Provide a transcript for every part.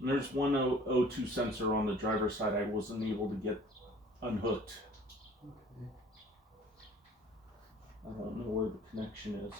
And there's one O2 sensor on the driver's side I wasn't able to get unhooked. Okay. I don't know where the connection is.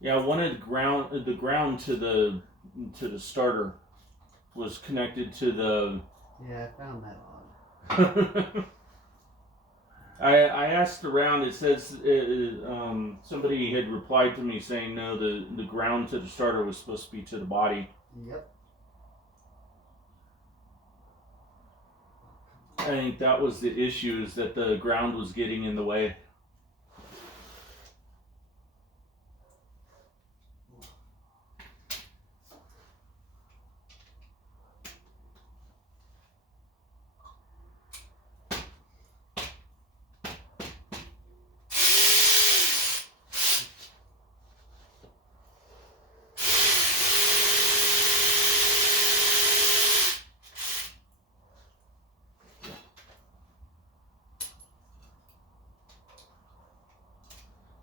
Yeah, I wanted the ground to the starter was connected to the. Yeah, I found that odd. I asked around. It says somebody had replied to me saying no, the ground to the starter was supposed to be to the body. Yep. I think that was the issue, is that the ground was getting in the way.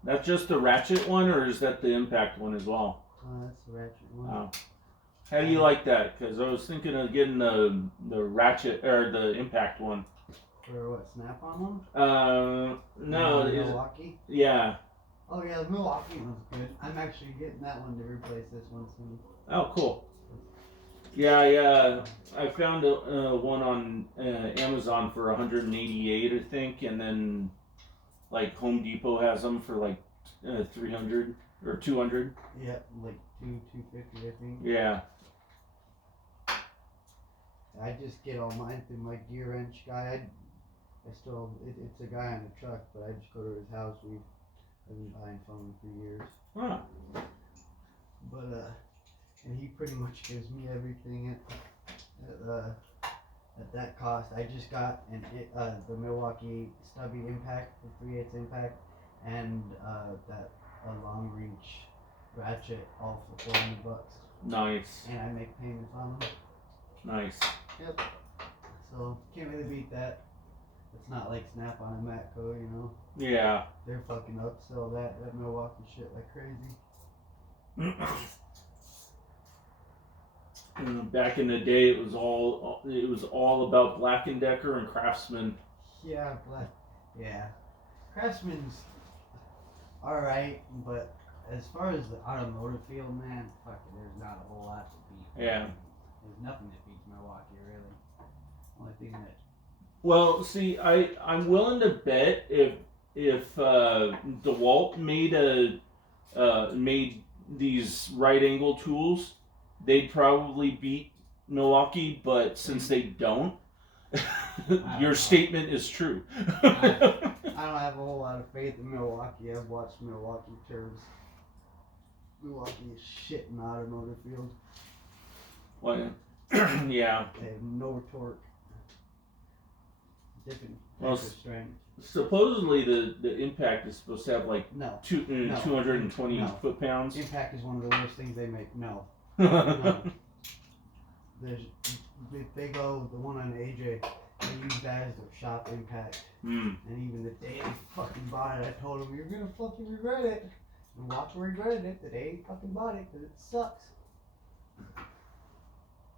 That's just the ratchet one, or is that the impact one as well? That's the ratchet one. Wow. How do you like that? Because I was thinking of getting the ratchet or the impact one. For what, Snap-on one? No. Milwaukee? Yeah. Oh yeah, the Milwaukee one's good. I'm actually getting that one to replace this one soon. Oh, cool. Yeah. I found one on Amazon for 188, I think, and then like Home Depot has them for like 300 or 200. Yep, like 250, I think. Yeah. I just get all mine through my gear wrench guy. It's a guy on a truck, but I just go to his house. We've been buying from him for years. Huh. But and he pretty much gives me everything at that cost. I just got the Milwaukee stubby impact, the 3/8 impact, and that long reach ratchet, all for $400. Nice. And I make payments on them. Nice. Yep. So can't really beat that. It's not like Snap-on and Matco, you know. Yeah. They're fucking upsell that Milwaukee shit like crazy. Back in the day, it was all about Black & Decker and Craftsman. Yeah, Craftsman's alright, but as far as the automotive field, man, fuck it, there's not a whole lot to beat. Yeah. There's nothing that beats Milwaukee, really. Only thing that. Well, see, I'm willing to bet if DeWalt made these right angle tools, they'd probably beat Milwaukee. But since they don't, your statement is true. I don't have a whole lot of faith in Milwaukee. I've watched Milwaukee turds. Milwaukee is shit in the automotive field. Well, yeah. They have no torque. Different strength. Supposedly the impact is supposed to have like 220 foot-pounds. Impact is one of the worst things they make. No. No. They go, the one on AJ, they use that as their shop impact. Mm. And even the day they fucking bought it, I told them, you're gonna fucking regret it. And watch them regretted it the day they fucking bought it, because it sucks.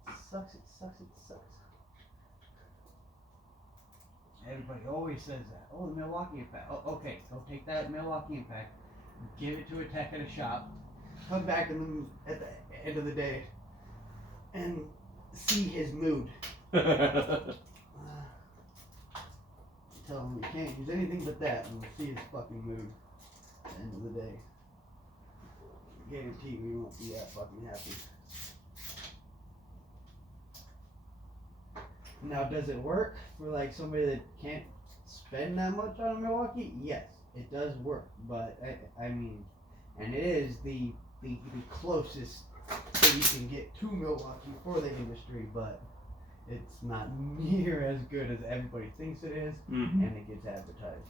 It sucks. Everybody always says that. Oh, the Milwaukee Impact. Oh, okay, so take that Milwaukee Impact, give it to a tech at a shop, come back at the end of the day, and see his mood. Tell him you can't use anything but that, and we'll see his fucking mood at the end of the day. Guarantee we won't be that fucking happy. Now, does it work for like somebody that can't spend that much on a Milwaukee? Yes, it does work, but I mean, and it is the closest that you can get to Milwaukee for the industry, but it's not near as good as everybody thinks it is, mm-hmm. and it gets advertised.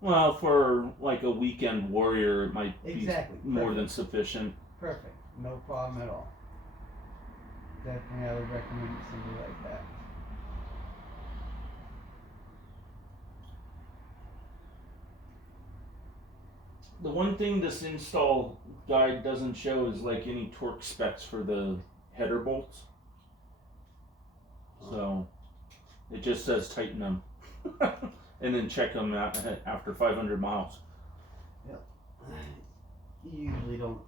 Well, for like a weekend warrior, it might be more than sufficient. Perfect. No problem at all. Definitely, I would recommend somebody like that. The one thing this install guide doesn't show is like any torque specs for the header bolts. So it just says tighten them and then check them after 500 miles. Yep. You usually don't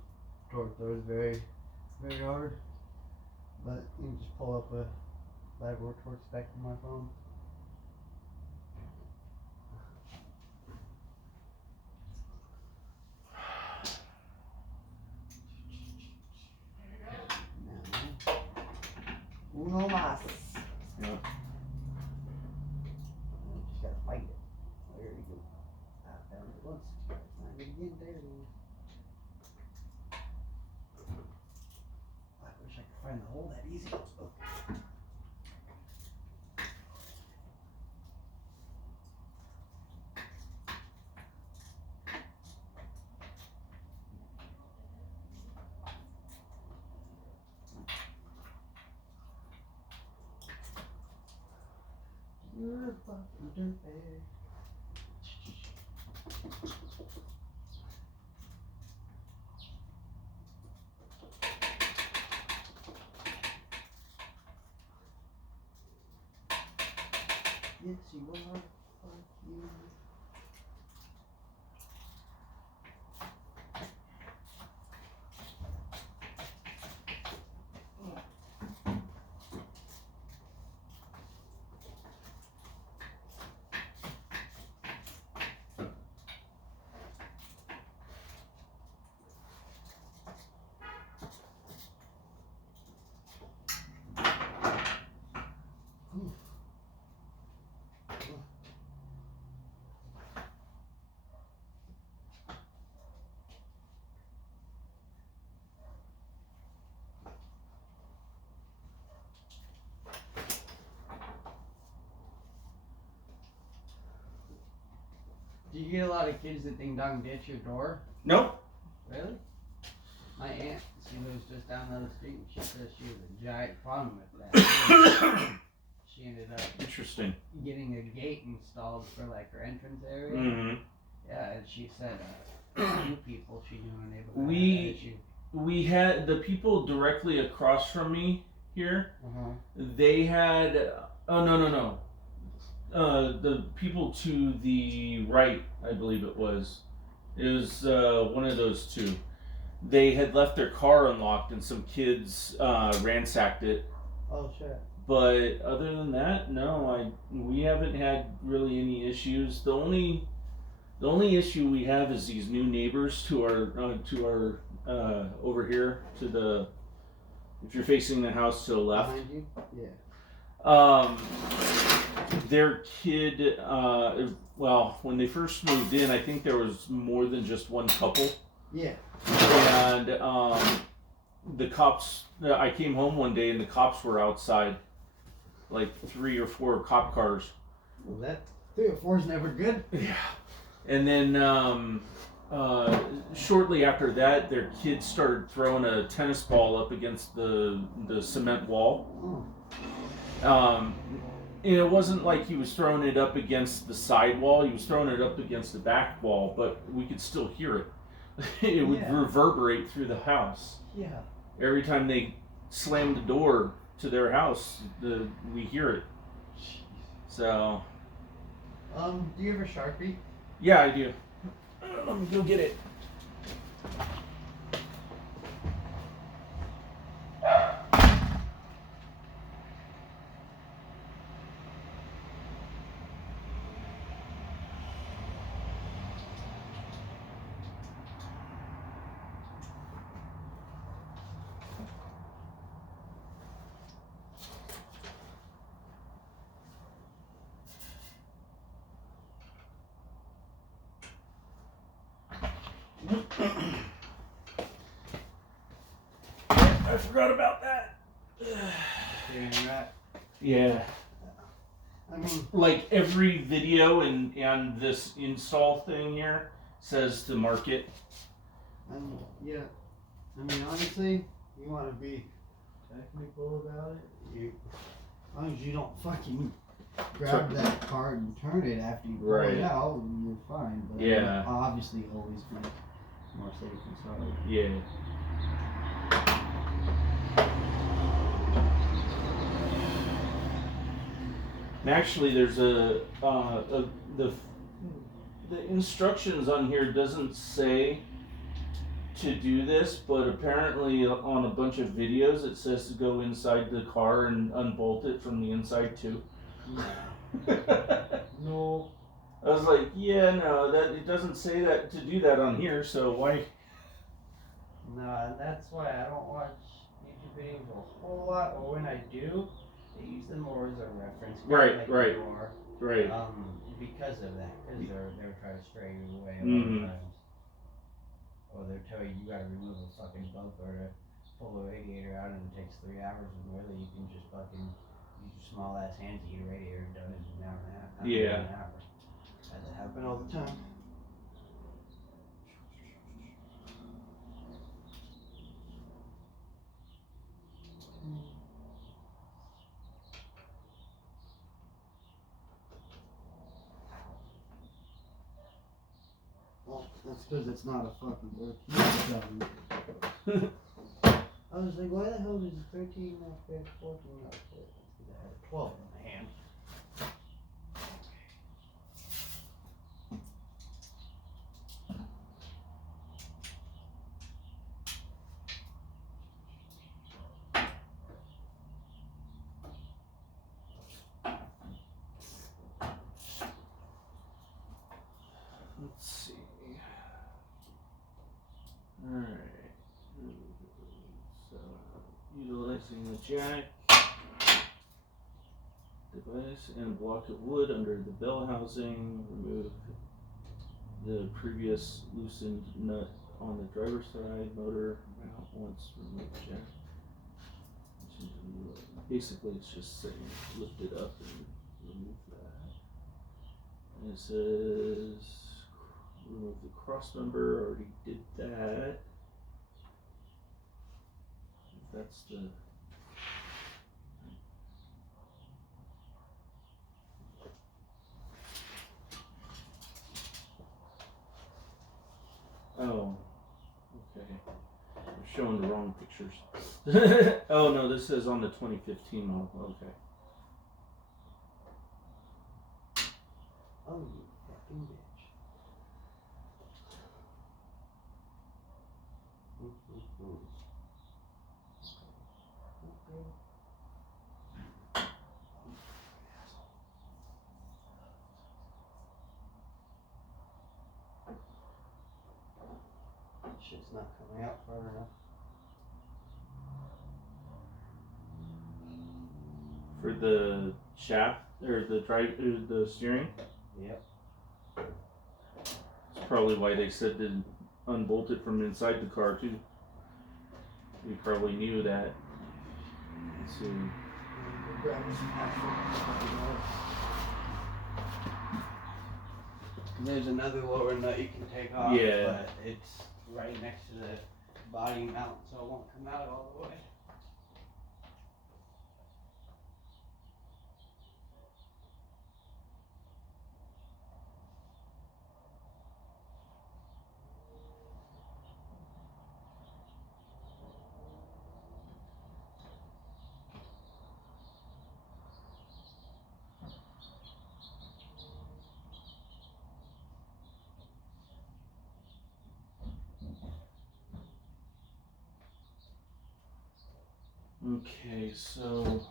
torque those very hard. But you can just pull up a LiveWire torque spec from my phone. Now, uno más. Yeah. Just gotta find it. There you go. I found it once. Find it again. There it is. I wish I could find the hole that easy. Oh. You're a fucking dirtbag. Yes, you are. Fuck you. Do you get a lot of kids that ding dong ditch your door? Nope. Really? My aunt, she lives just down the street, and she says she has a giant problem with that. She ended up getting a gate installed for like her entrance area. Mm-hmm. Yeah, and she said a few people she knew in the neighborhood had that issue. We had the people directly across from me here. They had no. The people to the right, I believe it was one of those two. They had left their car unlocked and some kids ransacked it. Oh shit. But other than that, no, we haven't had really any issues. The only issue we have is these new neighbors to our over here to the, if you're facing the house to the left. Behind you? Yeah. Their kid, well, when they first moved in, I think there was more than just one couple. Yeah. And the cops, I came home one day and the cops were outside, like 3 or 4 cop cars. Well, that 3 or 4 is never good. Yeah. And then shortly after that, their kids started throwing a tennis ball up against the cement wall. And it wasn't like he was throwing it up against the side wall. He was throwing it up against the back wall, but we could still hear it. It would reverberate through the house. Yeah. Every time they slammed the door to their house, we hear it. Jeez. So. Do you have a Sharpie? Yeah, I do. Let me go get it. I forgot about that. Yeah. I mean, like every video and this install thing here says to mark it. yeah. I mean, honestly, you want to be technical about it. As long as you don't fucking grab that card and turn it after you pull it out, you're fine. But yeah. I mean, obviously, always be more safe than sorry. Yeah. And actually, there's the instructions on here doesn't say to do this, but apparently on a bunch of videos it says to go inside the car and unbolt it from the inside too. No. I was like, yeah, no, that it doesn't say that to do that on here, so why? Nah, that's why I don't watch YouTube videos a whole lot, or when I do, they use them more as a reference. Right. Because of that, because they're trying to stray you away a lot of times. Or they'll tell you gotta remove a fucking bumper to pull a radiator out and it takes 3 hours, and really you can just fucking use your small ass hands to get a radiator done in an hour and a half. Yeah. An hour. That happen all the time. Well, that's because it's not a fucking work. I was like, why the hell does 13 not fit, 14 not fit? That's because I had a 12 in my hand. Let's see. Alright. So, utilizing the jack device and a block of wood under the bell housing, remove the previous loosened nut on the driver's side motor mount once remove jack. Basically, it's just saying lift it up and remove that. And it says remove the cross member, already did that. If that's the oh, okay. They're showing the wrong pictures. Oh no, this says on the 2015 model. Okay. Oh, you fucking bitch. Shit's not coming out far enough. For the shaft or the the steering. Yep. It's probably why they said to unbolt it from inside the car too. We probably knew that. Let's see. There's another lower nut you can take off, but it's right next to the body mount, so it won't come out all the way. Okay, so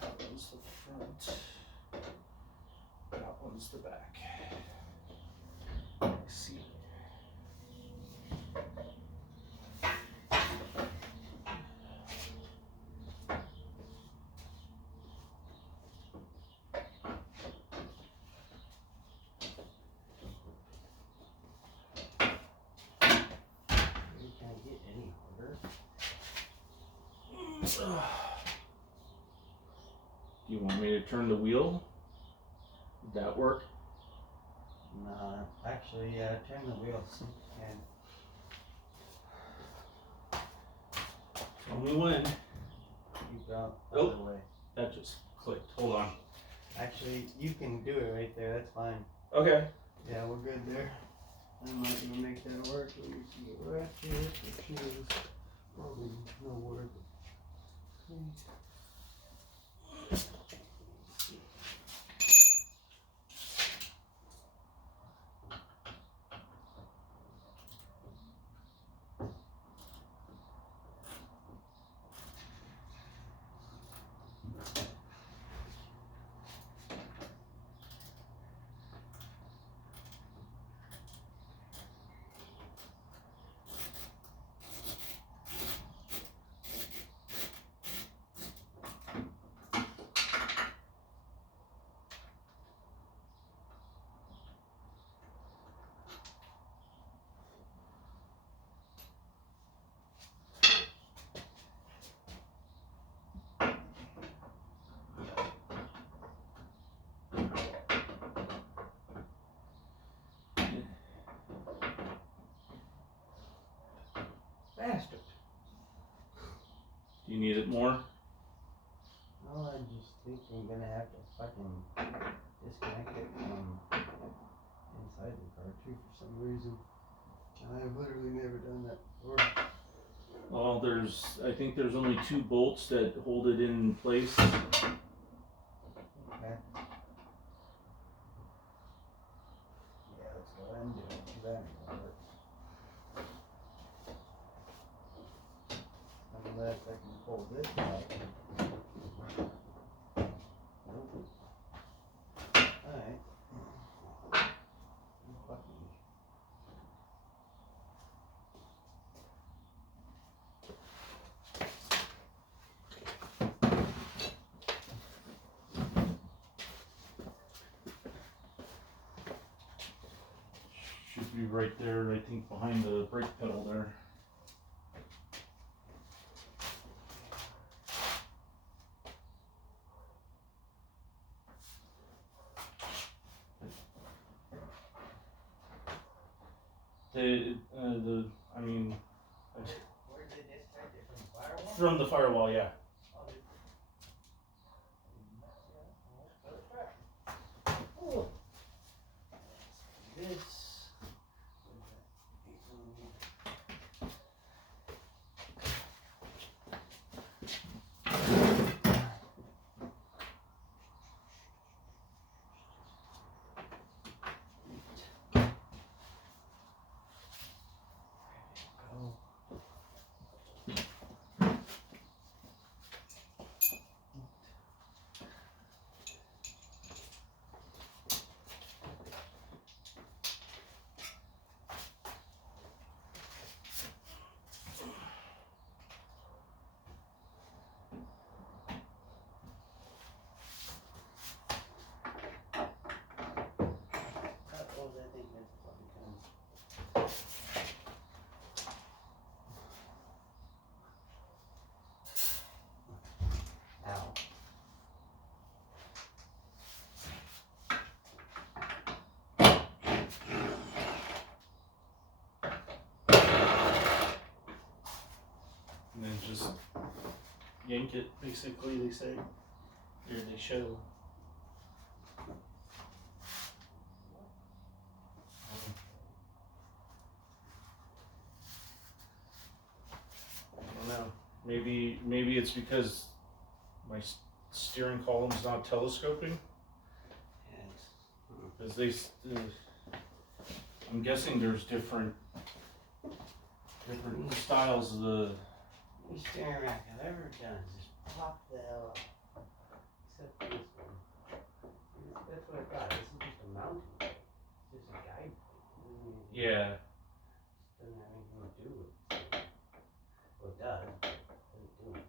that one's the front, that one's the back. Let's see. You can't get any harder. Do you want me to turn the wheel? Would that work? Nah, actually, turn the wheels and Only when. you go the Oh. other way. That just clicked. Hold on. Actually, you can do it right there. That's fine. Okay. Yeah, we're good there. I'm not gonna make that work. Let me see what we're at here. Which is probably no work. Bastard. Do you need it more? No, I just think I'm gonna have to fucking disconnect it from inside the car too for some reason. I've literally never done that before. Well, I think there's only 2 bolts that hold it in place. Okay. Yeah, let's go ahead and do it. That ain't gonna work. Unless I can pull this out. Nope. Alright. Fuck me. Should be right there, I think, behind the brake pedal there. I mean, Where did this take it from the firewall? from the firewall, yeah. Oh. This. yank it, basically, they say. Or they show. I don't know. Maybe it's because my steering column's not telescoping. Because I'm guessing there's different styles of the. Any steering rack I've ever done is just pop the hell up. Except for this one. That's what I thought. This is just a mountain. It's just a guide plate. Yeah. It doesn't have anything to do with it. Well, it does. It doesn't do it.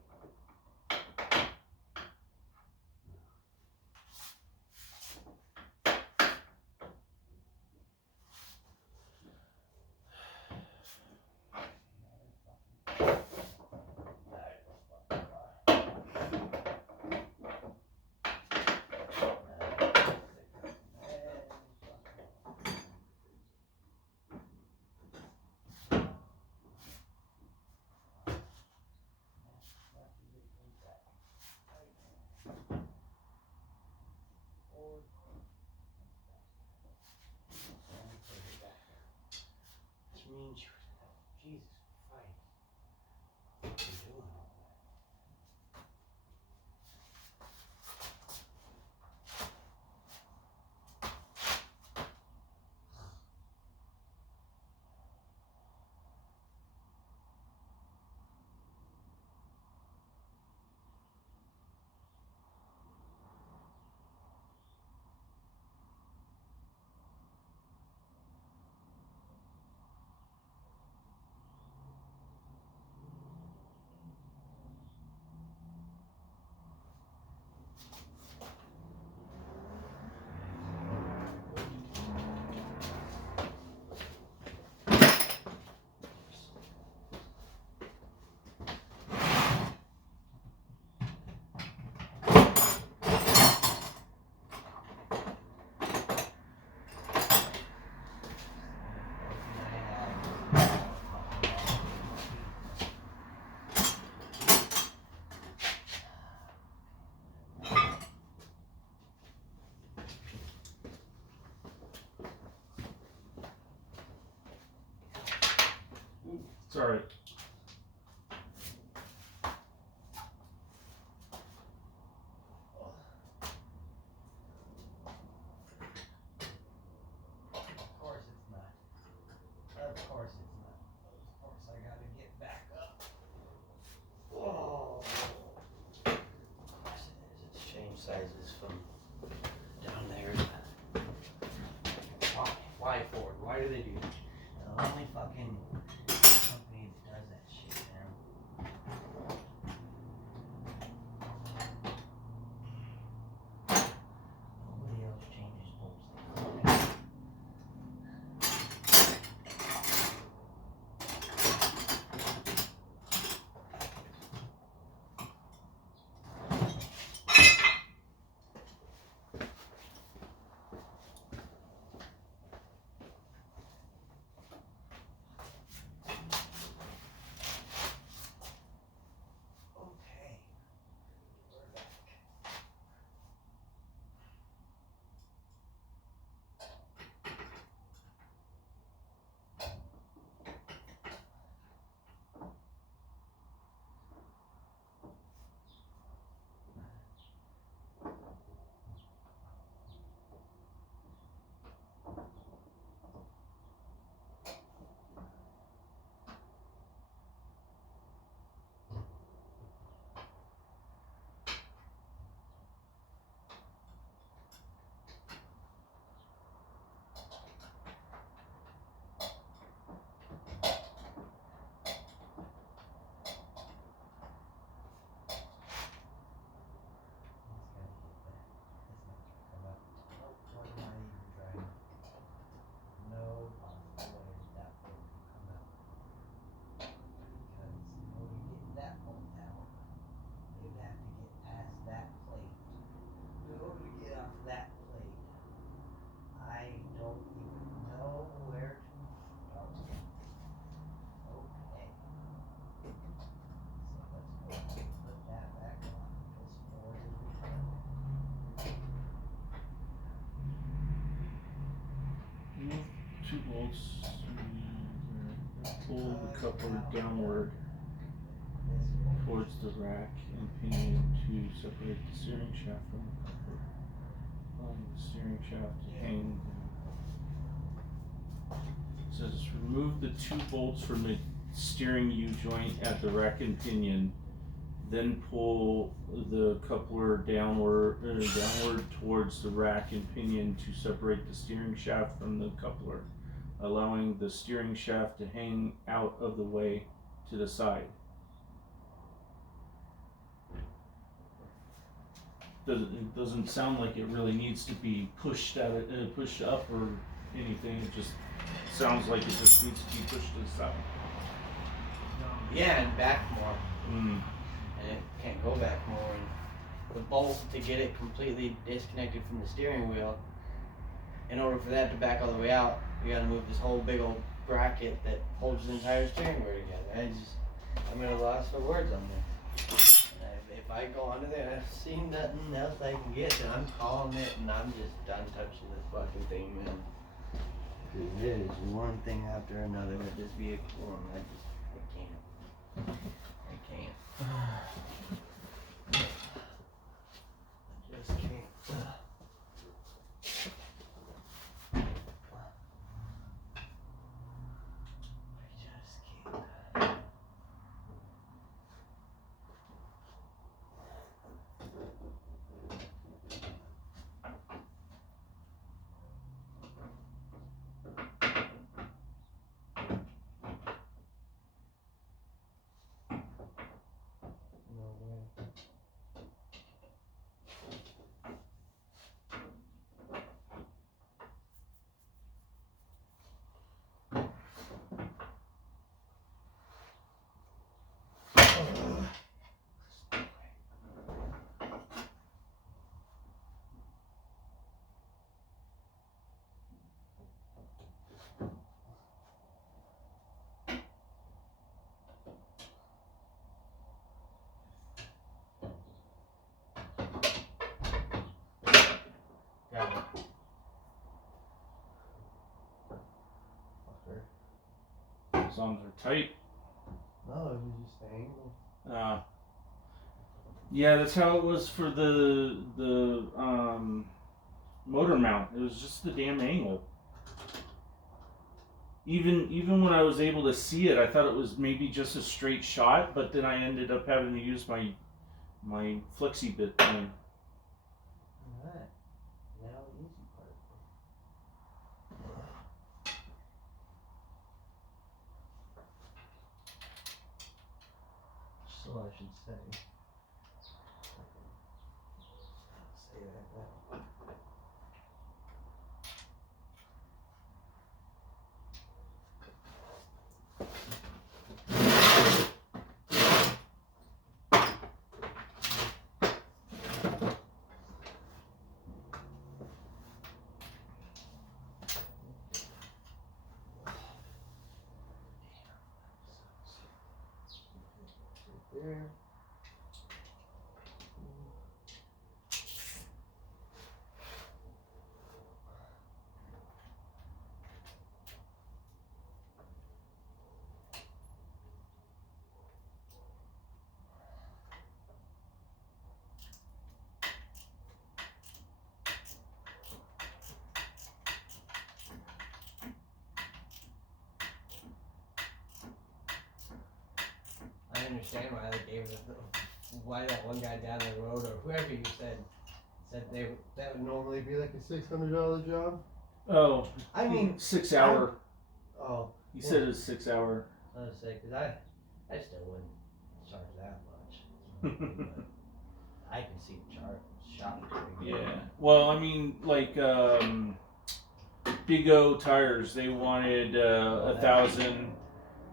Jesus Christ. What are you doing all that? It's alright. Of course it's not. Of course it's not. Of course I gotta get back up. Oh. Of course it is. It's changed sizes from down there. Why Ford? Why do they do that? The only fucking company that does that shit, man. Nobody else changes bolts like that. two bolts. Pull the coupler downward towards the rack and pinion to separate the steering shaft from the coupler, allowing the steering shaft to hang down. It says remove the two bolts from the steering U-joint at the rack and pinion, then pull the coupler downward towards the rack and pinion to separate the steering shaft from the coupler, allowing the steering shaft to hang out of the way to the side. It doesn't sound like it really needs to be pushed up or anything. It just sounds like it just needs to be pushed to the side. Yeah, and back more. Mm. And it can't go back more. And the bolt, to get it completely disconnected from the steering wheel, in order for that to back all the way out, you gotta move this whole big old bracket that holds the entire steering wheel together. I'm at a loss for words on this. If I go under there and I've seen nothing else I can get, then I'm calling it and I'm just done touching this fucking thing, man. Because it is one thing after another with this vehicle, and I can't. I just can't. Got it. Fucker. Those arms are tight. No, it was just the angle. Yeah, that's how it was for the motor mount. It was just the damn angle. Even when I was able to see it, I thought it was maybe just a straight shot, but then I ended up having to use my flexi bit thing. Alright. Now the easy part. So I should say. Say that now. There. I understand why they gave it, why that one guy down the road or whoever you said that would normally be like a $600 job. Oh, I mean, 6 hour. Oh, You said it was 6 hour. I was say, cause I still wouldn't charge that much. But I can see the shop. Yeah. Well, I mean, like Big O tires, they wanted 1,000.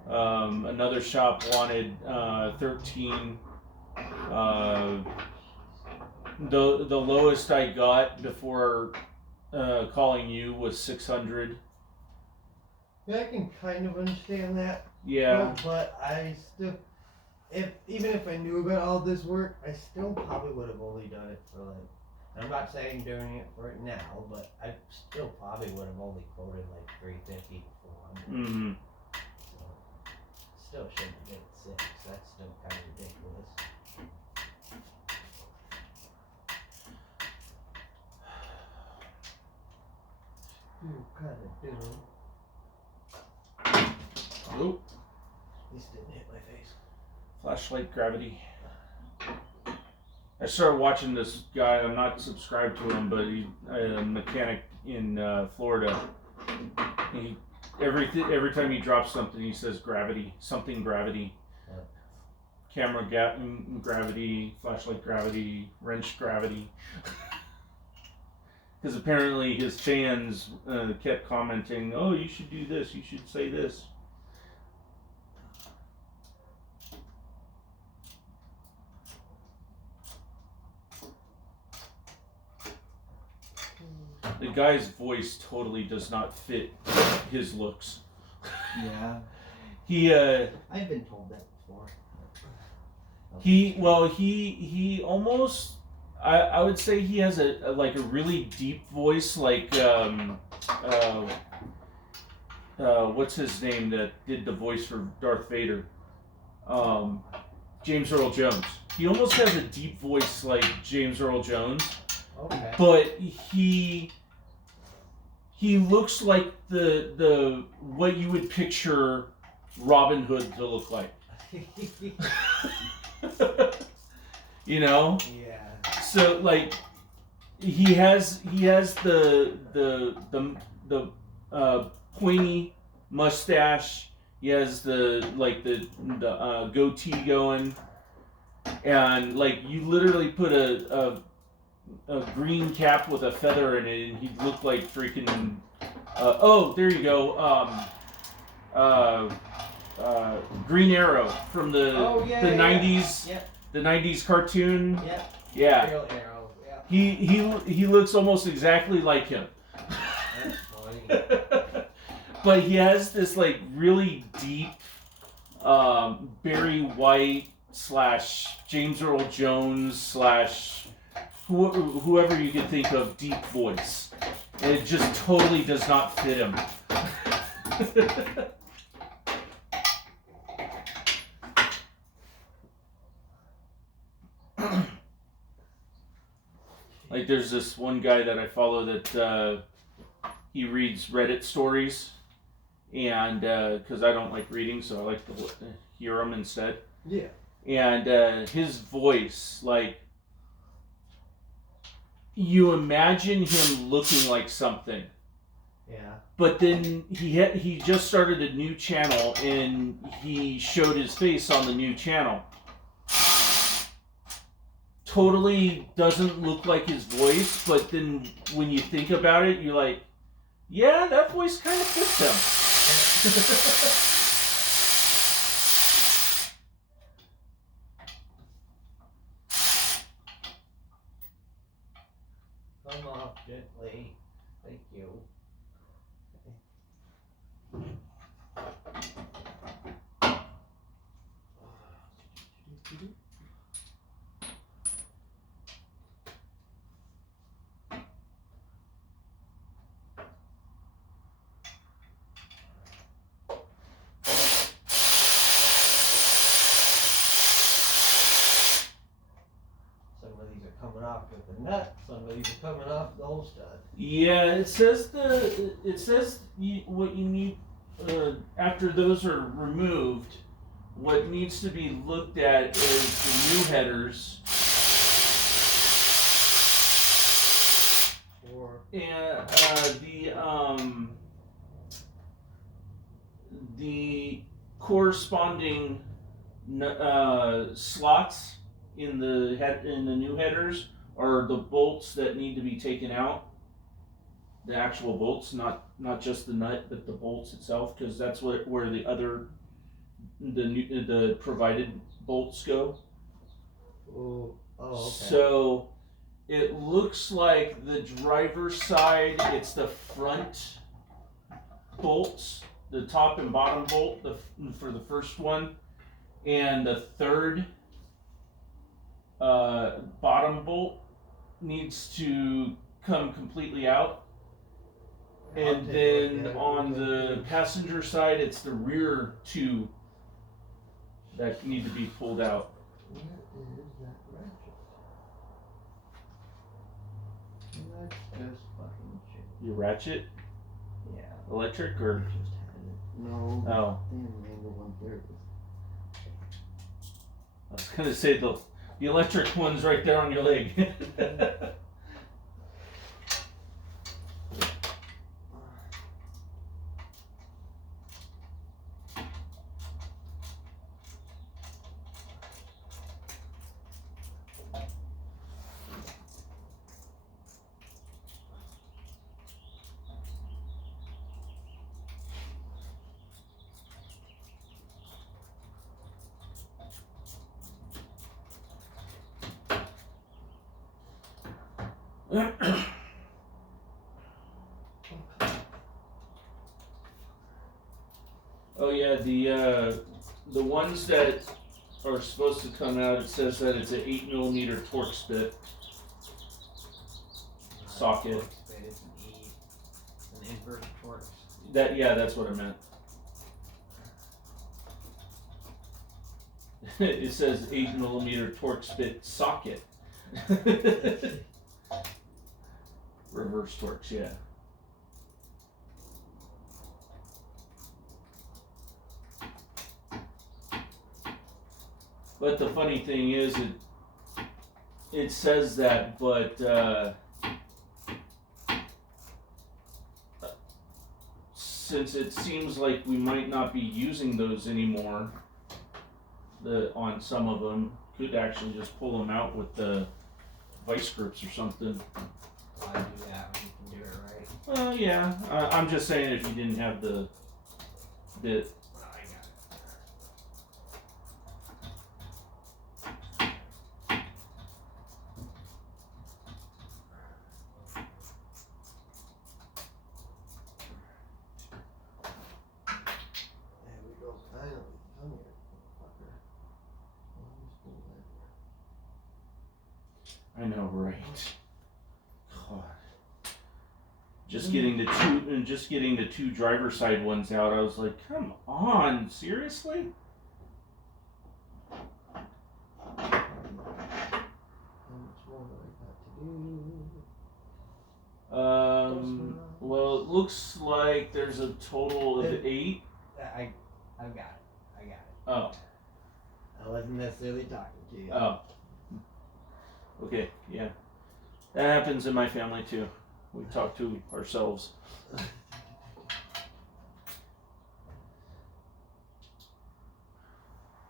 Another shop wanted 13. The lowest I got before calling you was 600. Yeah, I can kind of understand that. Yeah. But I still, even if I knew about all this work, I still probably would have only done it for like, I'm not saying doing it for it now, but I still probably would have only quoted like 350 to 400. Mm-hmm. So still shouldn't get 6. That's still kind of ridiculous. Oh, This didn't hit my face. flashlight gravity. I started watching this guy. I'm not subscribed to him, but he's a mechanic in Florida. He every time he drops something, he says gravity, something gravity, camera gravity, flashlight gravity, wrench gravity. Because apparently his fans kept commenting, "Oh, you should do this. You should say this." The guy's voice totally does not fit his looks. Yeah. He I've been told that before. he almost I would say he has a like a really deep voice, like what's his name that did the voice for Darth Vader? James Earl Jones. He almost has a deep voice like James Earl Jones. Okay. But he looks like the what you would picture Robin Hood to look like. You know? Yeah. So like he has the pointy mustache. He has the goatee going, and like you literally put a green cap with a feather in it, and he'd look like freaking. Oh, there you go. Green Arrow from the 90s. Yep. The 90s cartoon. Yep. Yeah. Real arrow. Yeah. He looks almost exactly like him. That's funny. But he has this like really deep Barry White / James Earl Jones / whoever you can think of deep voice. And it just totally does not fit him. Like there's this one guy that I follow that he reads Reddit stories, and because I don't like reading, so I like to hear them instead. Yeah. And his voice, like, you imagine him looking like something. Yeah. But then he just started a new channel, and he showed his face on the new channel. Totally doesn't look like his voice, but then when you think about it, you're like, yeah, that voice kind of fits him. Come off gently. Thank you. Some of these are coming off with the nut. Some of these are coming off the whole stud. Yeah, it says what you need after those are removed. What needs to be looked at is the new headers and the corresponding slots in the new headers are the bolts that need to be taken out. The actual bolts, not just the nut, but the bolts itself, because that's where the provided bolts go. Oh, okay. So it looks like the driver's side, it's the front bolts, the top and bottom bolt for the first one, and the third bottom bolt needs to come completely out. I'll And take a look then at it. on the passenger side, it's the rear two that need to be pulled out. Where is that ratchet? Let's just fucking check. Your ratchet, Yeah. electric, or Just had it. No, oh, damn mango one there. I was gonna say the electric one's right there on your leg. Oh yeah, the ones that are supposed to come out, it says that it's an 8mm Torx bit socket. But it's an inverted torque. That's what I meant. It says 8mm Torx bit socket. Reverse Torx, yeah. But the funny thing is, it says that, but since it seems like we might not be using those anymore, on some of them, could actually just pull them out with the vice grips or something. Why do that when you can do it right? Yeah. I'm just saying if you didn't have the bit. Well, I got it. There we go, finally. Come here, fucker. I know, right? God. Just getting the two driver side ones out, I was like, come on, seriously? How much more do I got to do? Well, it looks like there's a total of 8. I've got it. I got it. Oh, I wasn't necessarily talking to you. oh. Okay, yeah. That happens in my family too. We talk to ourselves.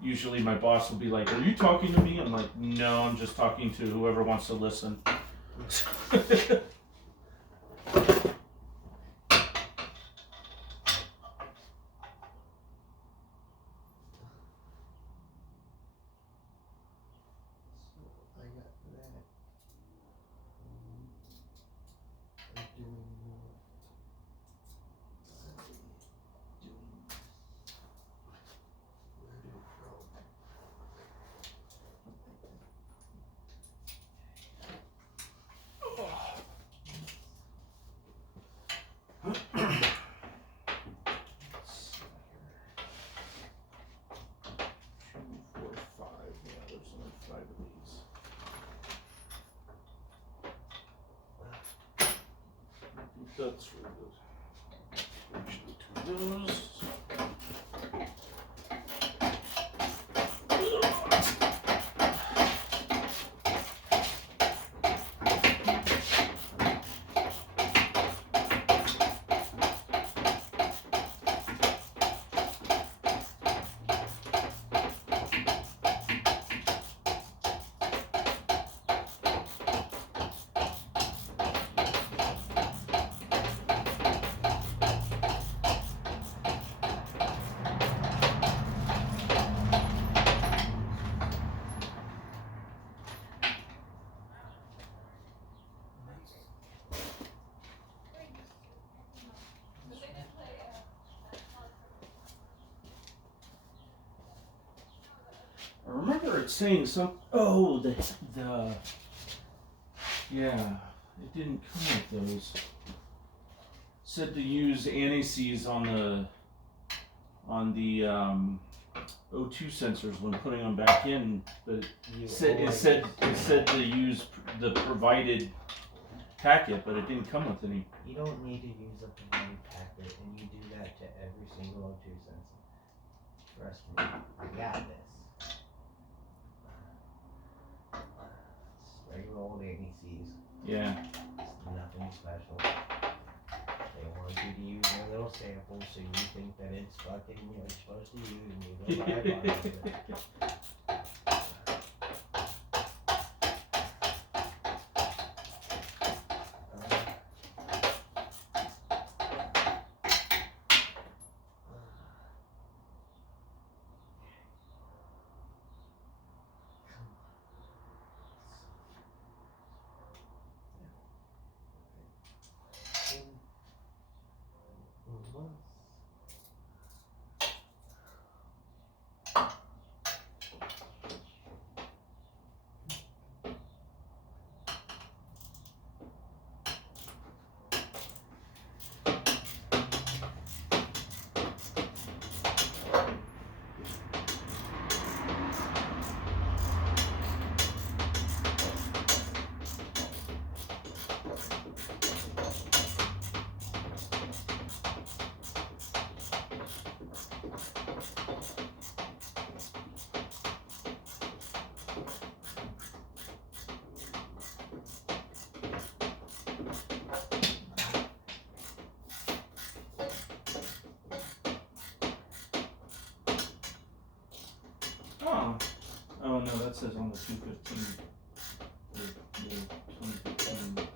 Usually my boss will be like, "Are you talking to me?" I'm like, "No, I'm just talking to whoever wants to listen." I got that. I'm doing what? Where did it go? That's for the actually 2 of those. I remember it saying some. Oh, Yeah, it didn't come with those. Said to use anti-seize on the O2 sensors when putting them back in, but it said to use the provided packet, but it didn't come with any. You don't need to use a provided packet, and you do that to every single O2 sensor. Trust me, I got this. It's regular old anti-seize. Yeah. It's nothing special. They want you to use their little samples so you think that it's fucking what you're supposed to use and you go buy a bottle of it. Oh no, that says on the 215. The 2015.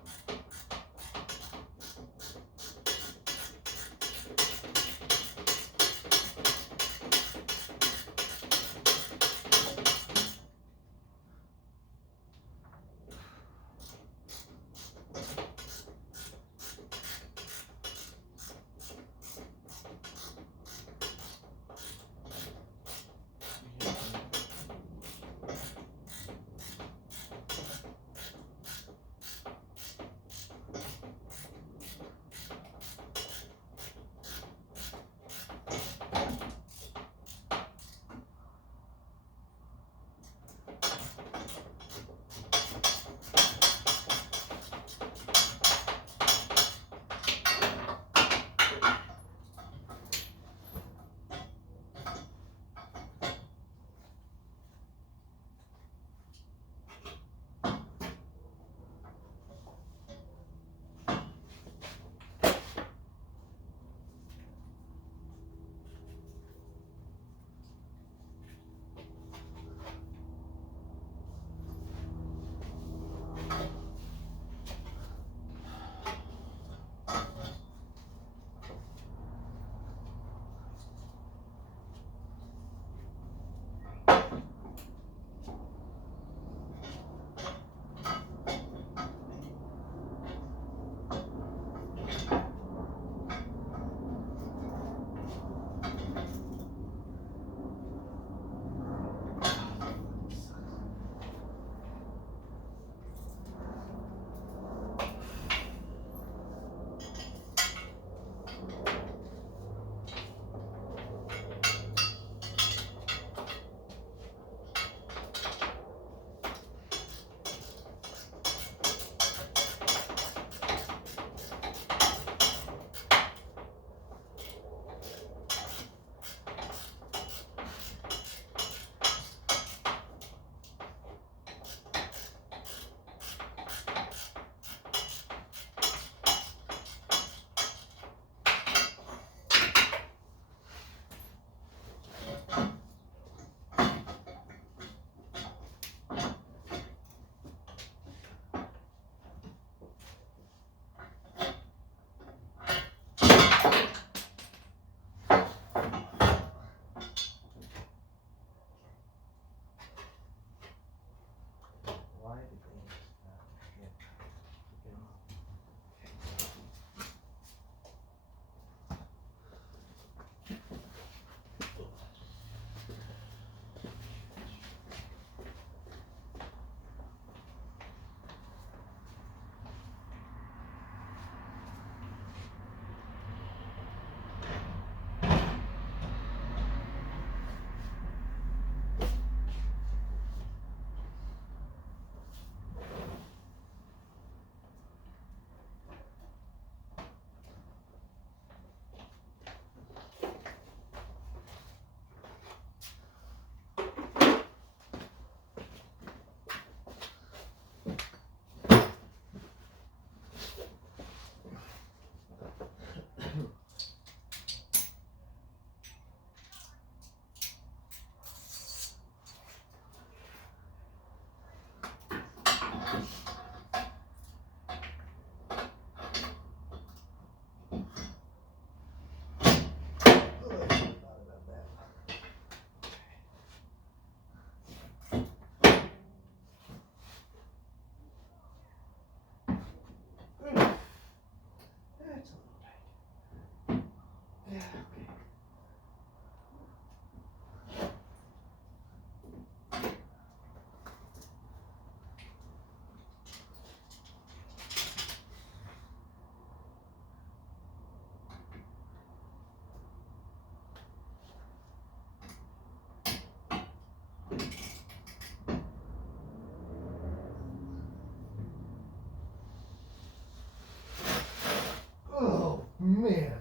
Oh man,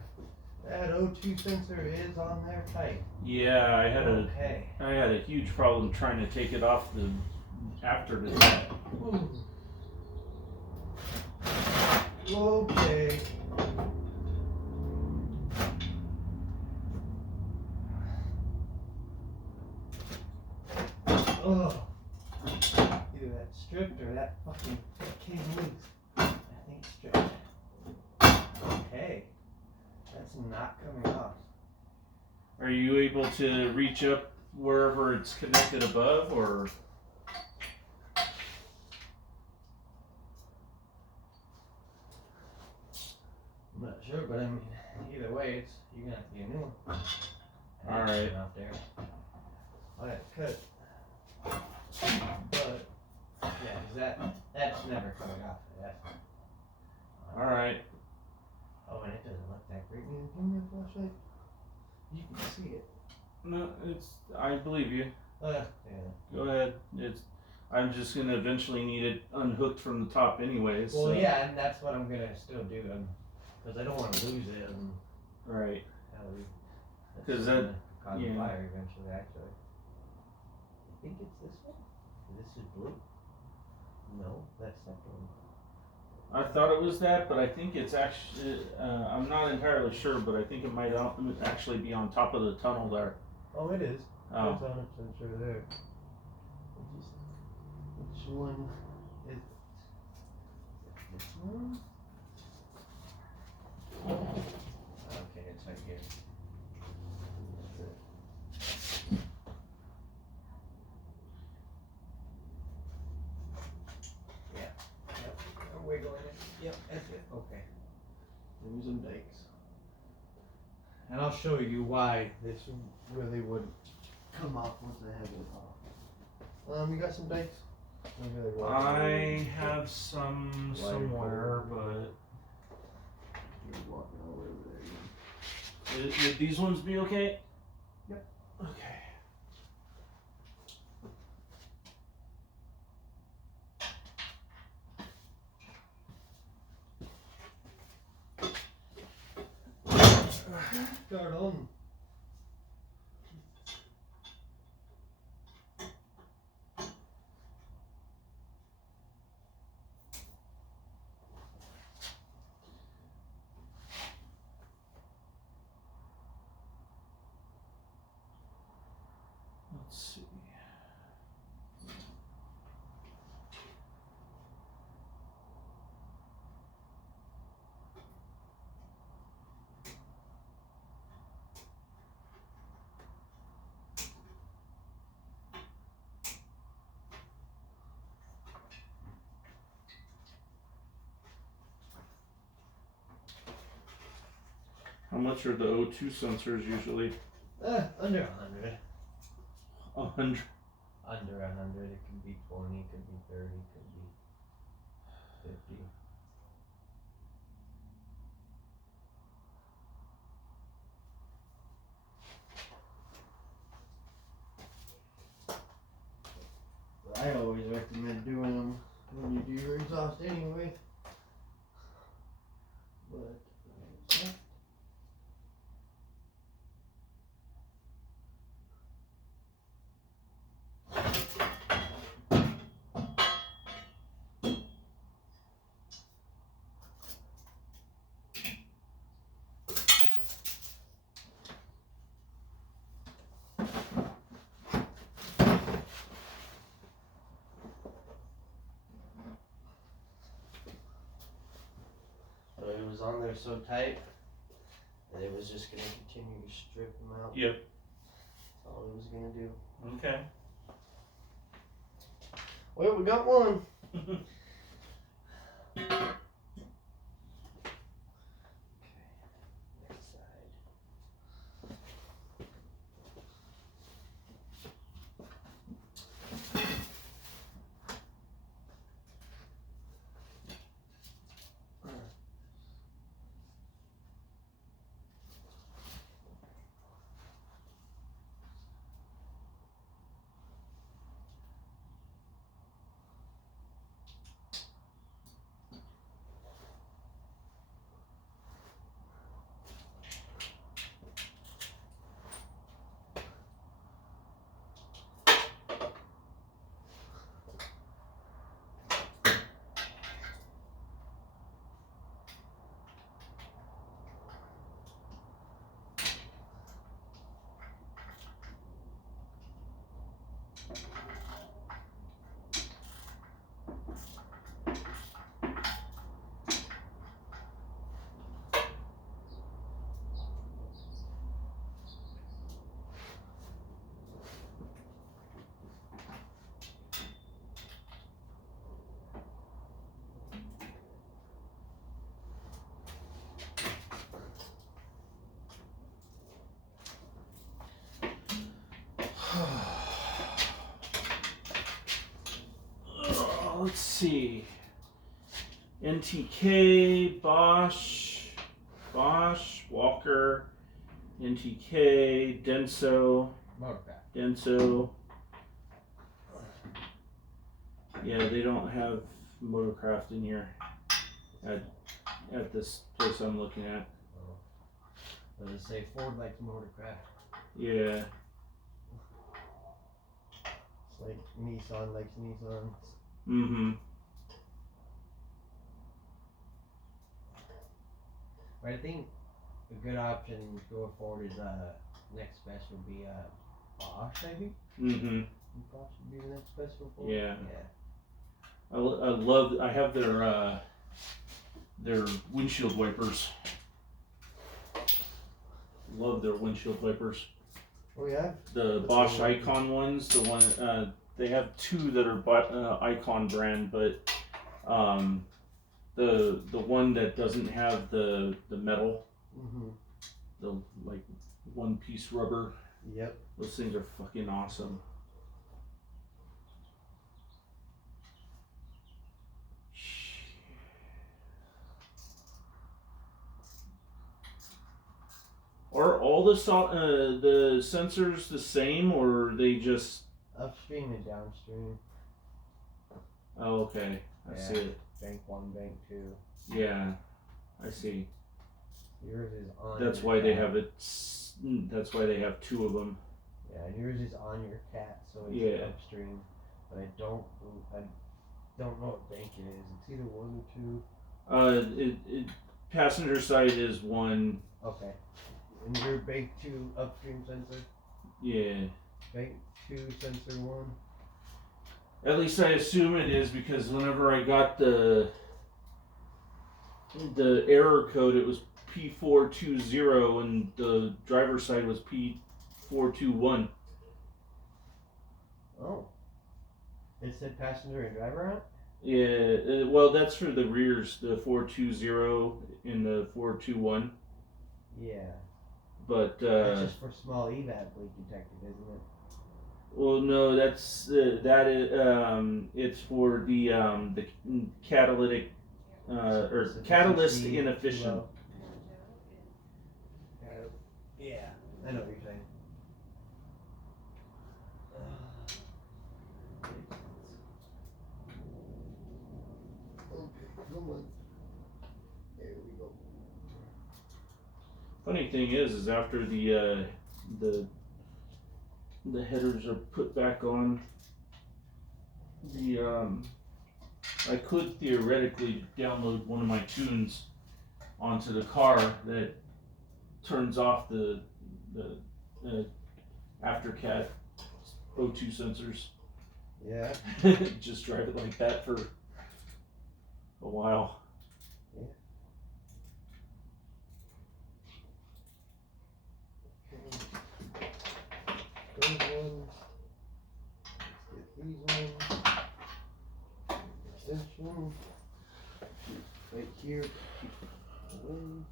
that O2 sensor is on there tight. Yeah, Okay. I had a huge problem trying to take it off the after the fact. Okay. Oh. Either that stripped or that fucking came loose. I think it's stripped. Okay. That's not coming off. Are you able to reach up wherever it's connected above, or? I'm not sure, but I mean, either way, you're gonna have to get a new one. All right. Out there. I had to cut it. But yeah, 'cause that's never coming off. That's All right. Oh, and it doesn't look that great. Give me a flashlight. You can see it. No, I believe you. Yeah. Go ahead. I'm just gonna eventually need it unhooked from the top, anyways. Well, so. yeah, and that's what I'm gonna still do, because I don't want to lose it. And Right. that's 'Cause gonna that- cause yeah. a fire eventually. Actually, I think it's this one. This is blue. No, that's that one. I thought it was that, but I think it's actually. I'm not entirely sure, but I think it might actually be on top of the tunnel there. Oh, it is. Oh. It's on a sensor there. Which one is it? This one? Okay, it's right here. That's it. Yeah. Yep. I'm wiggling it. Yep, that's it. Okay. Give me some dikes. And I'll show you why this really would come off once I have it off. You got some dikes? I have some somewhere, but You're walking all over there again. would these ones be okay? Yep. Okay. Start on. Let's see. How much are the O2 sensors usually? Under 100. 100. Under 100. It could be 20, it could be 30, it could be 50. I always recommend doing them when you do your exhaust anyway. But so it was on there so tight that it was just going to continue to strip them out. Yep. That's all it was going to do. Okay. Well, we got one. Okay, next side. let's see. NTK, Bosch, Walker, NTK, Denso. Motorcraft. Yeah, they don't have Motorcraft in here at this place I'm looking at. Does it say Ford likes Motorcraft? Yeah. It's like Nissan likes Nissans. Mm-hmm. But I think a good option going forward is next best would be Bosch, I think. Mm-hmm. Bosch would be the next best one for Yeah. Yeah. I love. I have their windshield wipers. Love their windshield wipers. Oh yeah. The Bosch Icon ones. The one they have two that are Icon brand, but the one that doesn't have the metal, the like one piece rubber. Yep. Those things are fucking awesome. Are all the sensors the same, or are they just? Upstream and downstream. Oh, okay, I see it. Bank 1, bank 2. Yeah, I see. Yours is on. That's why they have it. That's why they have two of them. Yeah, and yours is on your cat, so it's Yeah. upstream. But I don't know what bank it is. It's either 1 or 2. Passenger side is 1. Okay. And your bank 2 upstream sensor. Yeah. Bank 2 sensor 1. At least I assume it is, because whenever I got the error code, it was P420 and the driver's side was P421. Oh. It said passenger and driver on it? Yeah, well, that's for the rears, the 420 and the 421. Yeah. But That's just for small evap leak detected, isn't it? well, no, that's it's for the catalytic or catalyst Efficiency inefficient. low. Yeah, I know what you're saying. Okay, come on. There we go. Funny thing is after the headers are put back on, I could theoretically download one of my tunes onto the car that turns off the aftercat O2 sensors. Yeah. Just drive it like that for a while. Yeah. Those ones. Let's get these ones. Extension. Right here. Away.